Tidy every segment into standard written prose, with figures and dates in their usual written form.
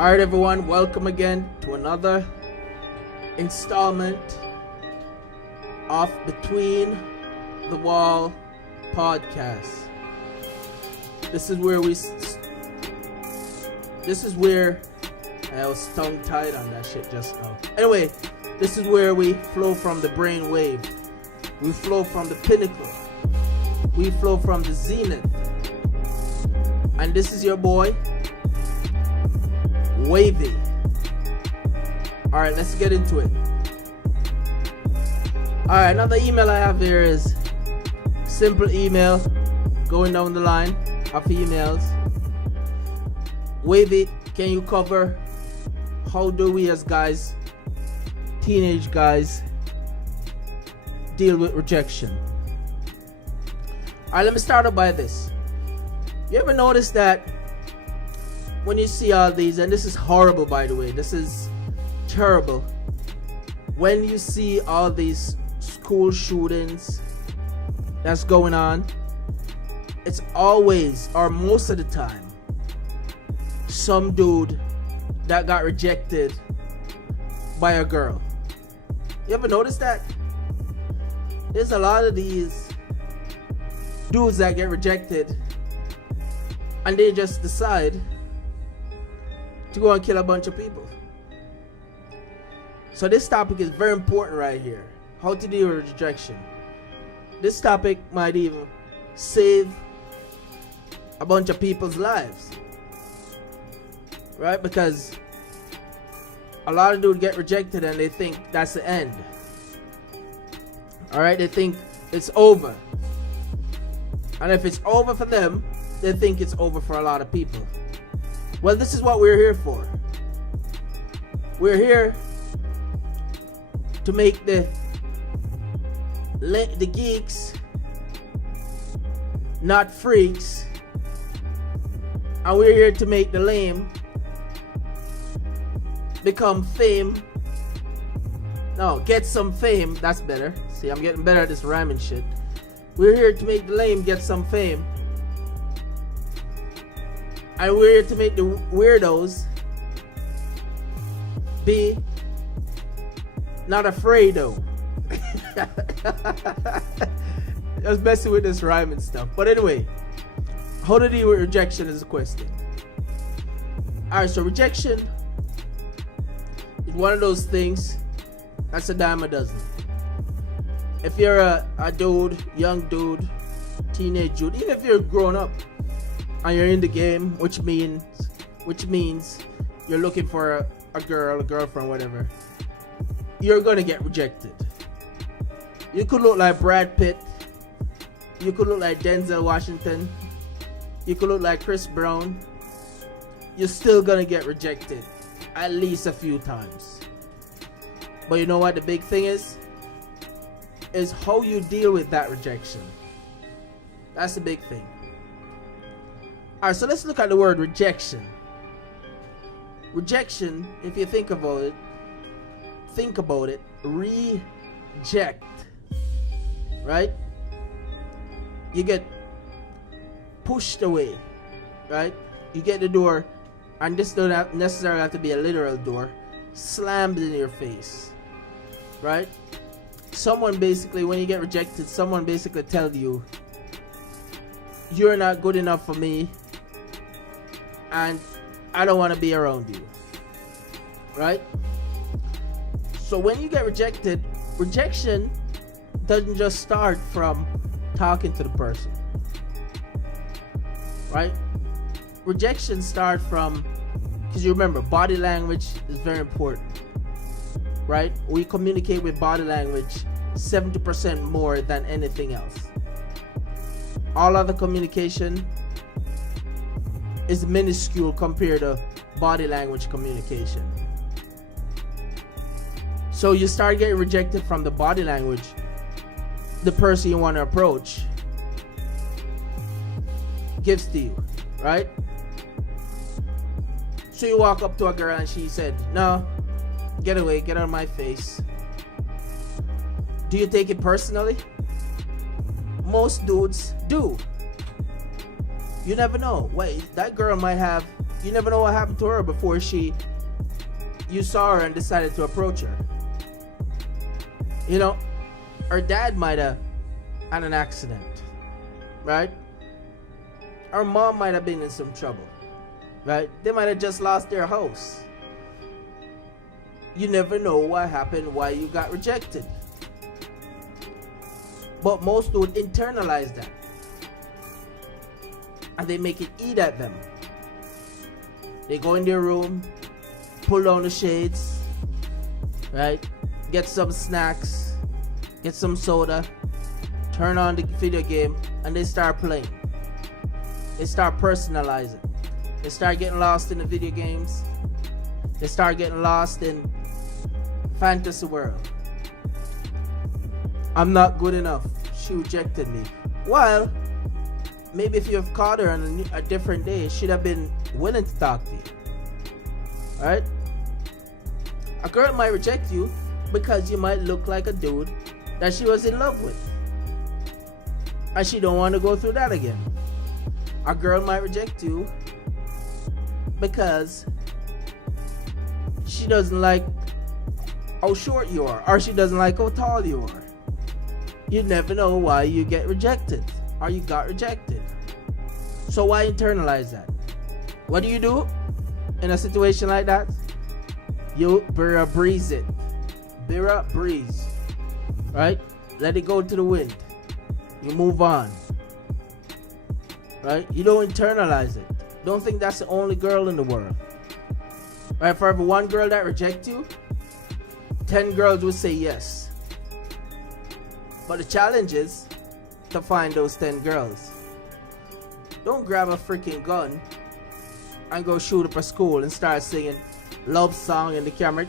Alright everyone, welcome again to another installment of Between the Wall podcast. This is where I was tongue tied on that shit just now. Anyway, this is where we flow from the brain wave. We flow from the pinnacle. We flow from the zenith. And this is your boy, Wavy. Alright, let's get into it. Alright, another email I have here is simple email going down the line of emails. Wavy, can you cover how do we as guys, teenage guys, deal with rejection? Alright, let me start off by this. You ever notice that when you see all these, and this is horrible by the way, this is terrible, when you see all these school shootings that's going on, it's always, or most of the time, some dude that got rejected by a girl. You ever notice that? There's a lot of these dudes that get rejected and they just decide to go and kill a bunch of people. So this topic is very important right here. How to deal with rejection. This topic might even save a bunch of people's lives. Right? Because a lot of dudes get rejected and they think that's the end. Alright? They think it's over. And if it's over for them, they think it's over for a lot of people. Well, this is what we're here for. We're here to make the geeks not freaks, and we're here to make the lame become fame. No, get some fame. That's better. See, I'm getting better at this rhyming shit. We're here to make the lame get some fame. And we're here to make the weirdos be not afraid though. I was messing with this rhyming stuff. But anyway, how to deal with rejection is the question. Alright, so rejection is one of those things that's a dime a dozen. If you're a dude, young dude, teenage dude, even if you're grown up and you're in the game, which means you're looking for a girl, a girlfriend, whatever, you're gonna get rejected. You could look like Brad Pitt, you could look like Denzel Washington, you could look like Chris Brown, you're still gonna get rejected at least a few times. But you know what the big thing is how you deal with that rejection. That's the big thing. Alright, so let's look at the word rejection. Rejection, if you think about it, reject. Right? You get pushed away. Right? You get the door, and this don't necessarily have to be a literal door, slammed in your face. Right? Someone basically, when you get rejected, someone basically tells you, you're not good enough for me, and I don't want to be around you. Right? So when you get rejected, rejection doesn't just start from talking to the person. Right? Rejection starts from, because you remember, body language is very important. Right? We communicate with body language 70% more than anything else. All other communication is minuscule compared to body language communication. So you start getting rejected from the body language, the person you want to approach gives to you, right? So you walk up to a girl and she said, no, get away, get out of my face. Do you take it personally? Most dudes do. You never know. Wait, that girl might have You never know what happened to her before you saw her and decided to approach her. You know, her dad might have had an accident, right? Her mom might have been in some trouble, right? They might have just lost their house. You never know what happened, why you got rejected. But most would internalize that, and they make it eat at them. They go in their room, pull down the shades, right? Get some snacks, get some soda, turn on the video game, and they start playing. They start personalizing. They start getting lost in the video games. They start getting lost in fantasy world. I'm not good enough. She rejected me. Well, maybe if you have caught her on a different day, she'd have been willing to talk to you. Right? A girl might reject you because you might look like a dude that she was in love with, and she don't want to go through that again. A girl might reject you because she doesn't like how short you are, or she doesn't like how tall you are. You never know why you get rejected or you got rejected. So why internalize that? What do you do in a situation like that? You breeze it. Breeze. Right? Let it go to the wind. You move on. Right? You don't internalize it. Don't think that's the only girl in the world. Right? For every one girl that rejects you, 10 girls will say yes. But the challenge is to find those 10 girls. Don't grab a freaking gun and go shoot up a school and start singing love song in the camera.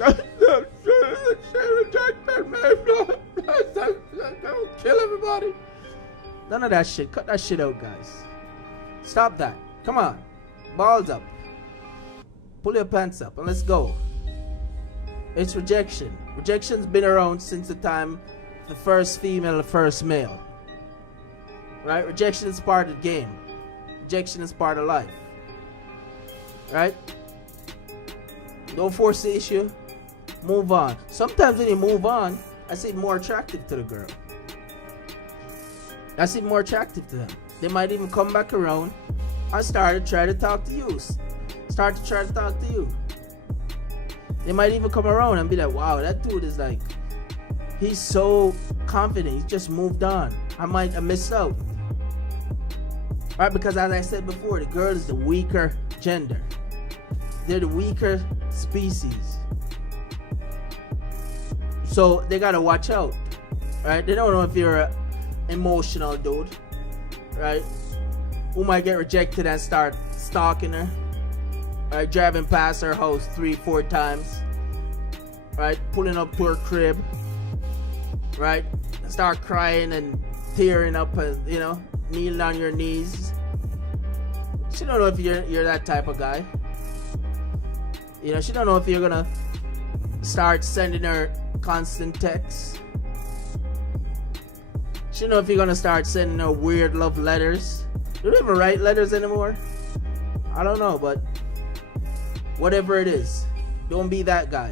Kill everybody. None of that shit. Cut that shit out, guys. Stop that. Come on. Balls up. Pull your pants up and let's go. It's rejection. Rejection's been around since the time the first female, the first male. Right? Rejection is part of the game. Rejection is part of life. Right? Don't force the issue. Move on. Sometimes when you move on, that's even more attractive to the girl. That's even more attractive to them. They might even come back around and start to try to talk to you. Start to try to talk to you. They might even come around and be like, wow, that dude is like, he's so confident. He's just moved on. I might have missed out. Right? Because as I said before, the girl is the weaker gender. They're the weaker species. So they gotta watch out. Right? They don't know if you're an emotional dude. Right? Who might get rejected and start stalking her. Right? Driving past her house 3-4 times. Right? Pulling up to her crib. Right? Start crying and tearing up and, you know, kneeling on your knees. She don't know if you're that type of guy. You know, she don't know if you're gonna start sending her constant texts. She don't know if you're gonna start sending her weird love letters. Do they even write letters anymore? I don't know, but whatever it is, don't be that guy.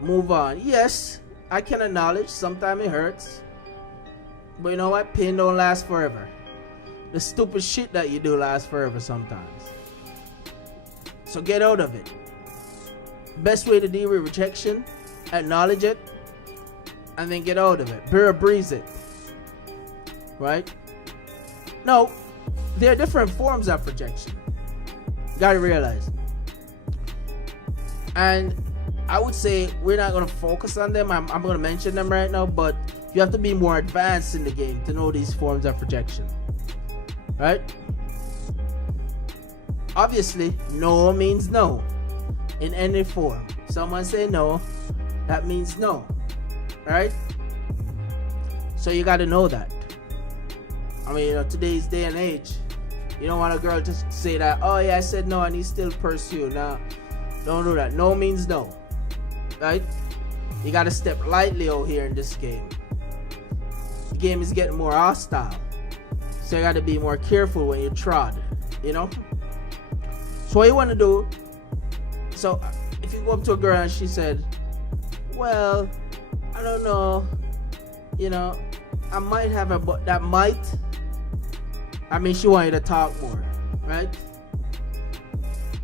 Move on. Yes, I can acknowledge sometimes it hurts. But you know what? Pain don't last forever. The stupid shit that you do lasts forever sometimes. So get out of it. Best way to deal with rejection, acknowledge it, and then get out of it. Breeze it. Right? No, there are different forms of rejection. You gotta realize. And I would say we're not gonna focus on them. I'm gonna mention them right now, but you have to be more advanced in the game to know these forms of rejection. Right? Obviously, no means no in any form. Someone say no, that means no. Right? So you gotta know that. I mean, you know, today's day and age, you don't want a girl to say that, oh yeah, I said no and he still pursue. Nah, don't do that. No means no. Right? You gotta step lightly out here in this game. The game is getting more hostile. So you gotta be more careful when you trod, you know? So what you want to do, so if you go up to a girl and she said, well, I don't know, I might have a, but that might, she want you to talk more, right?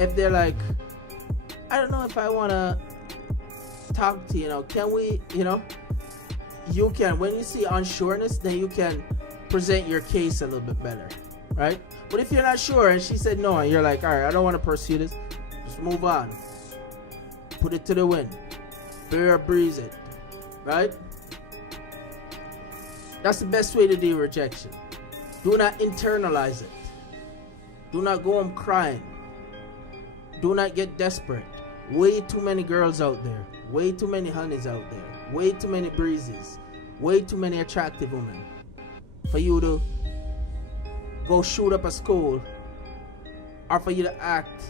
If they're like, I don't know if I want to talk to you, can we, you can, when you see unsureness, then you can present your case a little bit better, right? But if you're not sure and she said no and you're like, all right, I don't want to pursue this, just move on. Put it to the wind. Bear or breeze it, right? That's the best way to deal with rejection. Do not internalize it. Do not go home crying. Do not get desperate. Way too many girls out there. Way too many honeys out there. Way too many breezes. Way too many attractive women for you to go shoot up a school or for you to act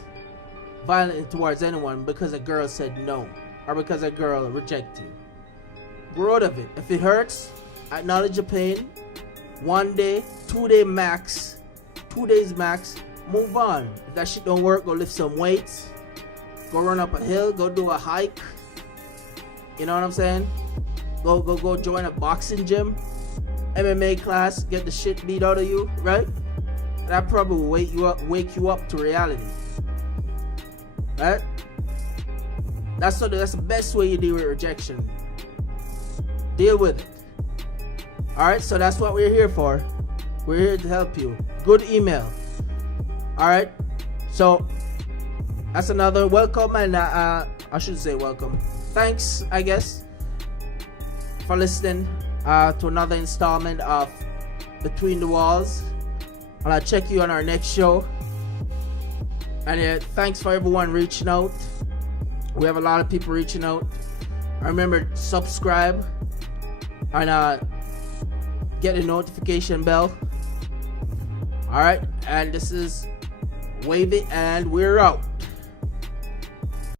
violently towards anyone because a girl said no or because a girl rejected you. Grow out of it. If it hurts, acknowledge the pain. 1 day, 2 day max, 2 days max, move on. If that shit don't work, go lift some weights, go run up a hill, go do a hike. You know what I'm saying? Go join a boxing gym, MMA class, get the shit beat out of you, right? That probably will wake you up to reality, right? That's the best way you deal with rejection. Deal with it. All right, so that's what we're here for. We're here to help you. Good email. All right, so that's another welcome, and I should say welcome. Thanks, I guess, for listening to another installment of Between the Walls. And I'll check you on our next show. And thanks for everyone reaching out. We have a lot of people reaching out. Remember, subscribe and get the notification bell. Alright, and this is Wavy, and we're out.